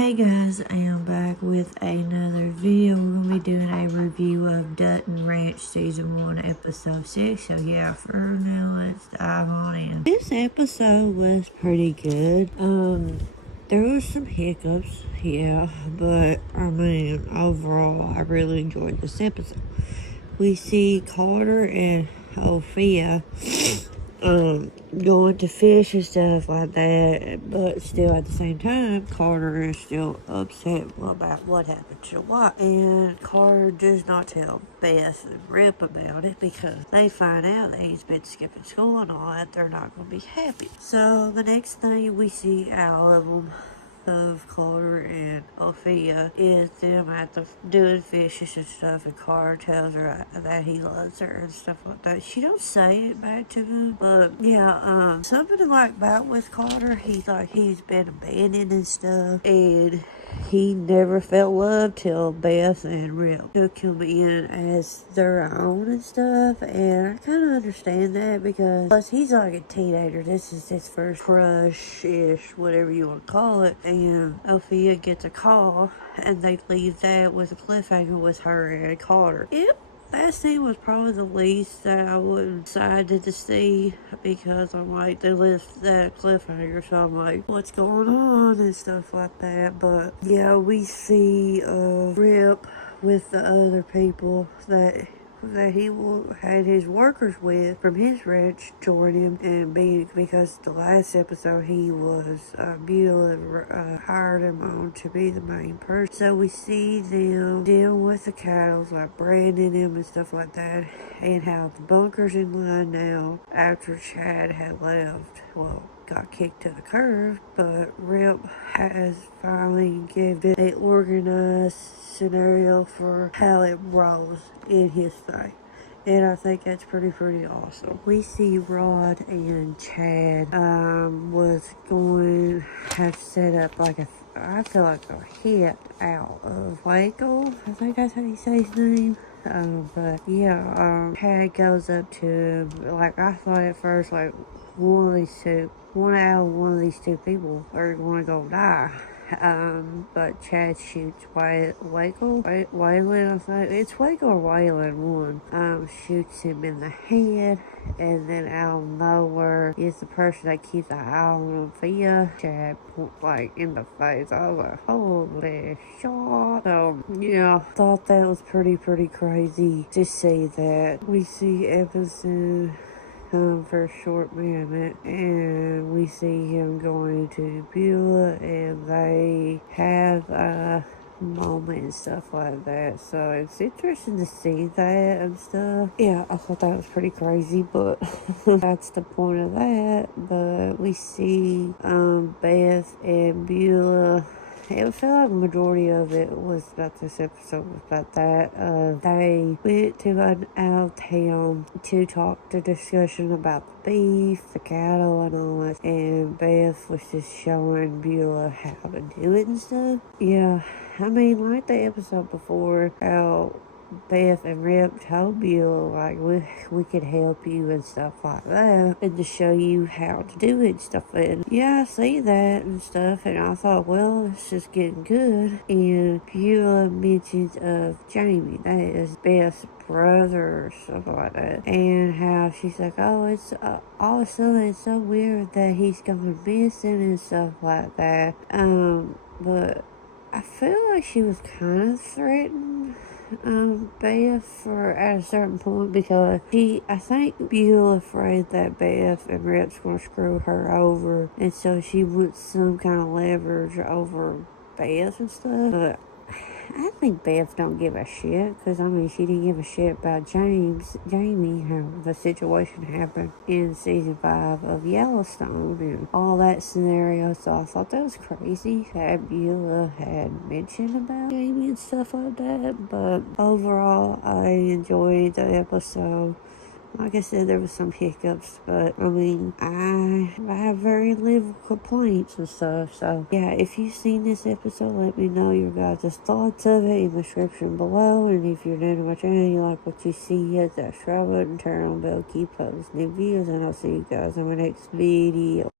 Hey guys, I am back with another video. We're going to be doing a review of Dutton Ranch Season 1, Episode 6. So yeah, for now, let's dive on in. This episode was pretty good. There was some hiccups, yeah, but I mean, overall, I really enjoyed this episode. We see Carter and Ophia going to fish and stuff like that, but still at the same time, Carter is still upset about what happened to Watt, and Carter does not tell Beth and Rip about it because they find out that he's been skipping school and all that. They're not going to be happy. So the next thing we see out of them, of Carter and Ophia, is them at the doing fishes and stuff, and Carter tells her that he loves her and stuff like that. She don't say it back to him, but yeah, something like that with Carter. He's like, he's been abandoned and stuff, and he never felt love till Beth and Rip took him in as their own and stuff. And I kind of understand that because plus he's like a teenager. This is his first crush-ish, whatever you want to call it. And Ophia gets a call, and they leave that with a cliffhanger with her and Carter. Yep. That scene was probably the least that I would decided to see because I'm like, they left that cliffhanger, so I'm like, what's going on and stuff like that. But yeah, we see Rip with the other people that he had his workers with from his ranch join him, and because the last episode he was Beulah hired him on to be the main person. So we see them deal with the cattle, like branding them and stuff like that, and how the bunker's in line now after Chad had left. Well, got kicked to the curb, but Rip has finally given an organized scenario for how it rolls in his thing. And I think that's pretty awesome. We see Rod and Chad was going to have set up like I feel like a hit out of Waco. I think that's how you say his name. But yeah, Chad goes up to him. Like, I thought at first, like, one out of one of these two people are going to go die. But Chad shoots Waylon, I think. It's Waco or Waylon one. Shoots him in the head, and then out of nowhere is the person that keeps an eye on Ophia. Chad, like, in the face. I was like, holy shot. So, yeah, thought that was pretty crazy to see that. We see Evanson for a short minute, and we see him going to Beulah, and they have a moment and stuff like that. So it's interesting to see that and stuff. Yeah, I thought that was pretty crazy, but that's the point of that. But we see Beth and Beulah. It felt like the majority of it was about this episode, was about that. They went to an out of town to talk to discussion about the beef, the cattle, and all that. And Beth was just showing Beulah how to do it and stuff. Yeah, I mean, like the episode before, how Beth and Rip told Beulah, like, we could help you and stuff like that, and to show you how to do it and stuff. And yeah, I see that and stuff, and I thought, well, this is getting good. And Beulah mentions of Jamie, that is Beth's brother or something like that, and how she's like, oh, it's all of a sudden it's so weird that he's gone missing and stuff like that. But I feel like she was kind of threatened Beth for at a certain point, because I think Beulah afraid that Beth and Rip's gonna screw her over, and so she wants some kind of leverage over Beth and stuff. But I think Beth don't give a shit, because I mean, she didn't give a shit about Jamie, how the situation happened in season 5 of Yellowstone and all that scenario. So I thought that was crazy that Beulah had mentioned about Jamie and stuff like that. But overall, I enjoyed the episode. Like I said, there was some hiccups, but I mean, I have very little complaints and stuff. So yeah, if you've seen this episode, let me know your guys' thoughts of it in the description below. And if you're new to my channel, you like what you see, hit that subscribe button, turn on the bell, keep posting new videos, and I'll see you guys in my next video.